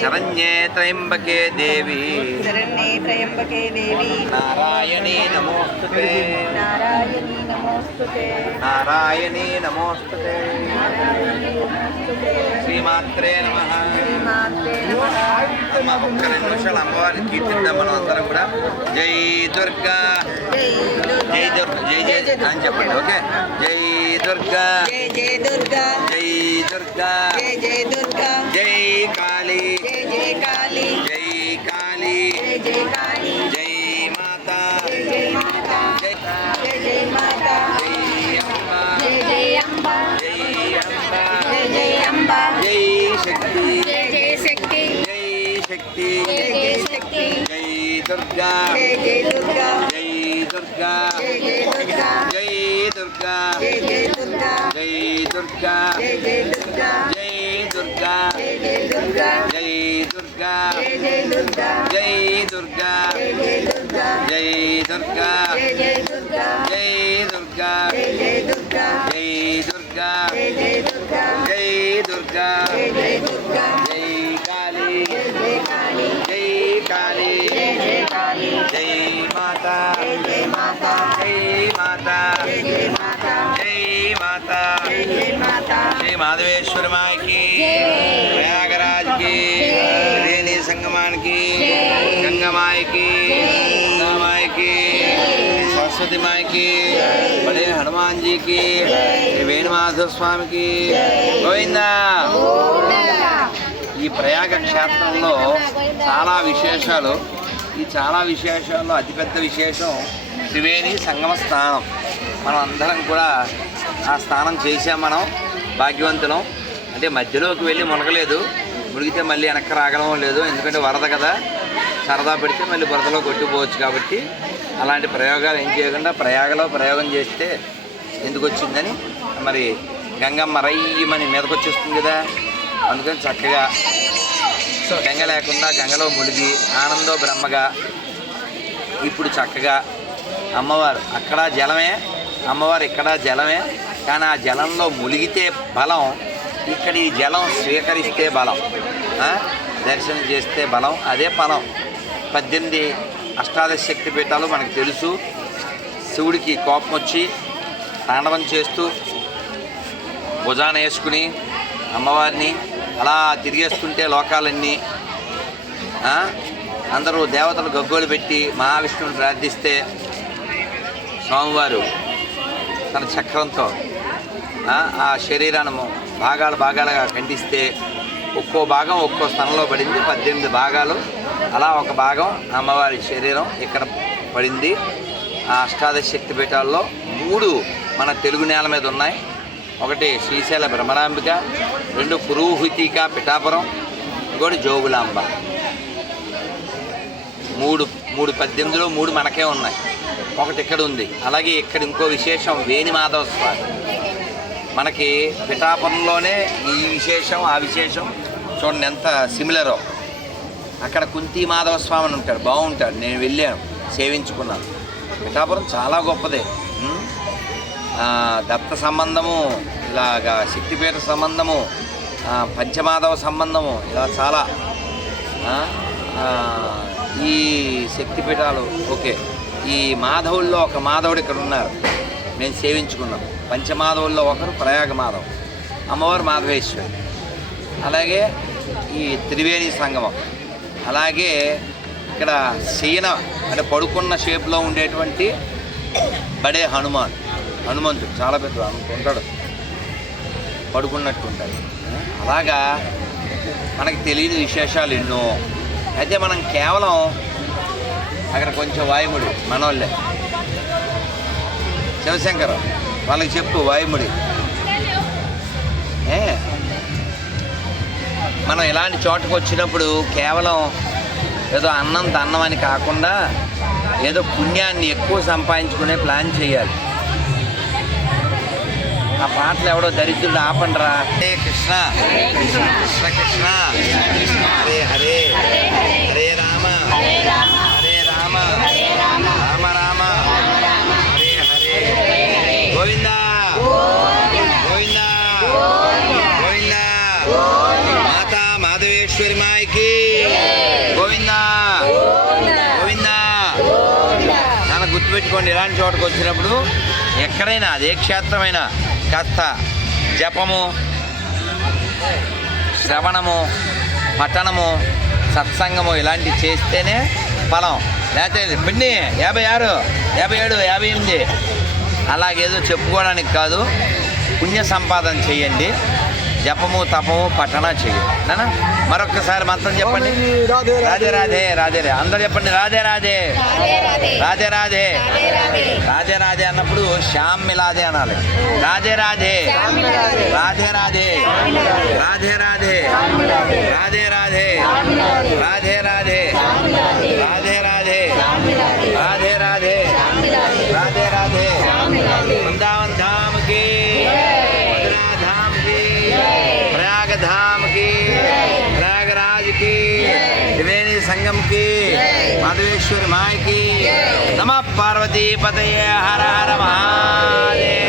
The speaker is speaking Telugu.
శరణ్యే త్రయంబకే దేవి. శరణ్యే త్రయంబకే దేవి. నారాయణీ నమోస్తుతే. నారాయణీ నమోస్తుతే. నారాయణీ నమోస్తుతే. శ్రీమాత్రే నమ. అమ్మ ఒక్క రెండు నిమిషాలు అమ్మవారిని కీర్తిద్దాం మనం అందరం కూడా. జై దుర్గా. జై దుర్గా. దుర్గా. జై జై. అని చెప్పండి. ఓకే? జై దుర్గా జై జై దుర్గా జై దుర్గా జై జై దుర్గా జై కాళీ జై జై కాళీ జై కాళీ జై జై కాళీ జై మాతా జై జై మాతా జై జై మాతా జై జై అంబ జై అంబ జై జై అంబ జై శక్తి జై జై శక్తి జై శక్తి జై శక్తి జై దుర్గా జై జై దుర్గా దుర్గా. జై దుర్గా. జై దుర్గా. జై దుర్గా. జై దుర్గా. జై దుర్గా. జై దుర్గా. జై దుర్గా జై దుర్గా జై దుర్గా మాతా. జై మాతా. జై మాతా. జై మాతా. శ్రీ మాధవేశ్వర మాయకి ప్రయాగరాజ్కి త్రివేణి సంగమానికి గంగమాయకి మాయకి సరస్వతి మాయకి బడే హనుమాన్ జీకి శ్రీ వేణుమాధవ స్వామికి గోవిందా. ఈ ప్రయాగ క్షేత్రంలో చాలా విశేషాలు. ఈ చాలా విశేషాల్లో అతిపెద్ద విశేషం. త్రివేణి సంగమ స్నానం. మనం అందరం కూడా ఆ స్నానం చేసాం మనం భాగ్యవంతులం. అంటే మధ్యలోకి వెళ్ళి మునగలేదు. మునిగితే మళ్ళీ వెనక్కి రాగలం లేదు ఎందుకంటే వరద కదా. సరదా పెడితే మళ్ళీ వరదలో కొట్టుకుపోవచ్చు కాబట్టి అలాంటి ప్రయోగాలు ఏం చేయకుండా ప్రయాగలో ప్రయోగం చేస్తే ఎందుకు వచ్చిందని మరి గంగమ్మ రయ్యమని మీదకొచ్చేస్తుంది కదా. అందుకని చక్కగా గంగ లేకుండా గంగలో మునిగి ఆనందో బ్రహ్మగా ఇప్పుడు చక్కగా అమ్మవారు. అక్కడ జలమే అమ్మవారు ఇక్కడ జలమే కానీ ఆ జలంలో మునిగితే బలం ఇక్కడ ఈ జలం స్వీకరిస్తే బలం. దర్శనం చేస్తే బలం అదే ఫలం. పద్దెనిమిది అష్టాదశ శక్తి పీఠాలు మనకు తెలుసు. శివుడికి కోపం వచ్చి తాండవం చేస్తూ భుజాన వేసుకుని అమ్మవారిని అలా తిరిగేస్తుంటే లోకాలన్నీ అందరూ దేవతలు గగ్గోలు పెట్టి మహావిష్ణువుని ప్రార్థిస్తే స్వామివారు తన చక్రంతో ఆ, శరీరాన్ని భాగాలు భాగాలుగా ఖండిస్తే ఒక్కో భాగం ఒక్కో స్థలంలో పడింది పద్దెనిమిది భాగాలు. అలా ఒక భాగం అమ్మవారి శరీరం ఇక్కడ పడింది. ఆ అష్టాదశ శక్తి పీఠాల్లో మూడు మన తెలుగు నేల మీద ఉన్నాయి. ఒకటి శ్రీశైల భ్రమరాంబిక రెండు పురోహితిక పిఠాపురం ఇంకోటి జోగులాంబ. మూడు మూడు పద్దెనిమిదిలో మూడు మనకే ఉన్నాయి. ఒకటి ఇక్కడ ఉంది. అలాగే ఇక్కడ ఇంకో విశేషం వేణి మాధవ స్వామి మనకి పిఠాపురంలోనే ఈ విశేషం ఆ విశేషం చూడండి ఎంత సిమిలరో అక్కడ కుంతి మాధవ స్వామి అని ఉంటాడు. బాగుంటాడు. నేను వెళ్ళాను సేవించుకున్నాను. పిఠాపురం చాలా గొప్పదే. దత్త సంబంధము ఇలాగా శక్తిపీఠ సంబంధము పంచమాధవ సంబంధము ఇలా చాలా ఈ శక్తిపీఠాలు ఓకే. ఈ మాధవుల్లో ఒక మాధవుడు ఇక్కడ ఉన్నారు. మేము సేవించుకున్నాం పంచమాధవుల్లో ఒకరు ప్రయాగ మాధవ్. అమ్మవారు మాధవేశ్వరి. అలాగే ఈ త్రివేణి సంగమం. అలాగే ఇక్కడ శయన అంటే పడుకున్న షేప్లో ఉండేటువంటి బడే హనుమాన్. హనుమంతుడు చాలా పెద్ద ఉంటాడు. పడుకున్నట్టు ఉంటాడు అలాగా మనకి తెలియని విశేషాలు ఎన్నో. అయితే మనం కేవలం అక్కడ కొంచెం వాయుముడి మనోళ్ళే. శివశంకర్ వాళ్ళకి చెప్పు వాయుముడి. ఏ? మనం ఇలాంటి చోటుకు వచ్చినప్పుడు కేవలం ఏదో అన్నం అన్నం అని కాకుండా ఏదో పుణ్యాన్ని ఎక్కువ సంపాదించుకునే ప్లాన్ చేయాలి. ఆ పాటలు ఎవడో దరిద్రుడు ఆపండ్రా. హరే కృష్ణ. కృష్ణ కృష్ణ. హరే హరే. హరే రామ. హరే రామ. రామ రామ. హరే హరే. గోవిందా. గోవిందా. గోవిందా. మాతా మాధవేశ్వరి మాయకి. గోవిందా. గోవిందా. నన్ను గుర్తుపెట్టుకోండి ఇలాంటి చోటకు వచ్చినప్పుడు ఎక్కడైనా అదే క్షేత్రమైనా కాస్త జపము శ్రవణము పఠనము సత్సంగము ఇలాంటివి చేస్తేనే ఫలం. లేకపోతే పిన్ని యాభై ఆరు యాభై ఏడు యాభై ఎనిమిది. అలాగేదో చెప్పుకోవడానికి కాదు పుణ్య సంపాదన చేయండి. జపము తపము పఠన చేయండి నాన్న మరొక్కసారి మంత్రం చెప్పండి రాధే రాధే రాధే రాధే అందరూ చెప్పండి రాధే రాధే రాధే రాధే రాధే రాధే అన్నప్పుడు శ్యామ్ మిలాదే అనాలి రాధే రాధే రాధే రాధే రాధే రాధే రాధే రాధే రాధే రాధే రాధే రాధే రాధే మాయకి త్రివేణి సంఘంకి మాధవేశ్వరి మాయకి. నమ పార్వతీ పతయ హర హర మహాదేవ.